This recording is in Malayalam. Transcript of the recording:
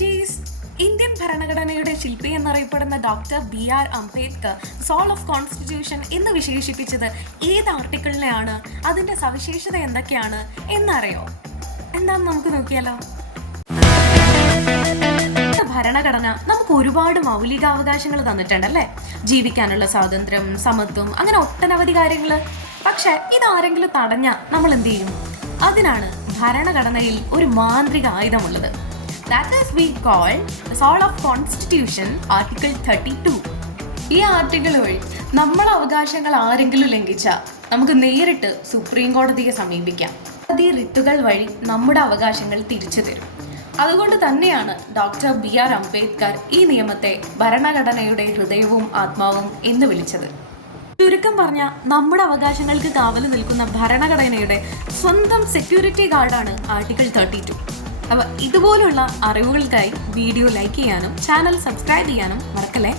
ജഡ്ജീസ്, ഇന്ത്യൻ ഭരണഘടനയുടെ ശില്പി എന്നറിയപ്പെടുന്ന doctor BR Ambedkar soul of constitution എന്ന് വിശേഷിപ്പിച്ചത് ഏത് ആർട്ടിക്കിളിനെയാണ്, അതിന്റെ സവിശേഷത എന്തൊക്കെയാണ് എന്നറിയോ? എന്താന്ന് നമുക്ക് നോക്കിയാലോ. ഭരണഘടന നമുക്ക് ഒരുപാട് മൗലികാവകാശങ്ങൾ തന്നിട്ടുണ്ടല്ലേ. ജീവിക്കാനുള്ള സ്വാതന്ത്ര്യം, സമത്വം, അങ്ങനെ ഒട്ടനവധി കാര്യങ്ങൾ. പക്ഷെ ഇതാരെങ്കിലും തടഞ്ഞ നമ്മൾ എന്ത് ചെയ്യും? അതിനാണ് ഭരണഘടനയിൽ ഒരു മാന്ത്രിക ആയുധമുള്ളത്. That is we call the Soul of Constitution, Article 32. ഈ ആർട്ടിക്കിൾ വഴി നമ്മുടെ അവകാശങ്ങൾ ആരെങ്കിലും ലംഘിച്ചാൽ നമുക്ക് നേരിട്ട് സുപ്രീം കോടതിയെ സമീപിക്കാം. ഈ റിട്ടുകൾ വഴി നമ്മുടെ അവകാശങ്ങൾ തിരിച്ചു തരും. അതുകൊണ്ട് തന്നെയാണ് ഡോക്ടർ BR അംബേദ്കർ ഈ നിയമത്തെ ഭരണഘടനയുടെ ഹൃദയവും ആത്മാവും എന്ന് വിളിച്ചത്. ചുരുക്കം പറഞ്ഞാൽ നമ്മുടെ അവകാശങ്ങൾക്ക് കാവൽ നിൽക്കുന്ന ഭരണഘടനയുടെ സ്വന്തം സെക്യൂരിറ്റി ഗാർഡാണ് ആർട്ടിക്കിൾ 32. അപ്പോൾ ഇതുപോലുള്ള അറിവുകൾക്കായി വീഡിയോ ലൈക്ക് ചെയ്യാനും ചാനൽ സബ്സ്ക്രൈബ് ചെയ്യാനും മറക്കല്ലേ.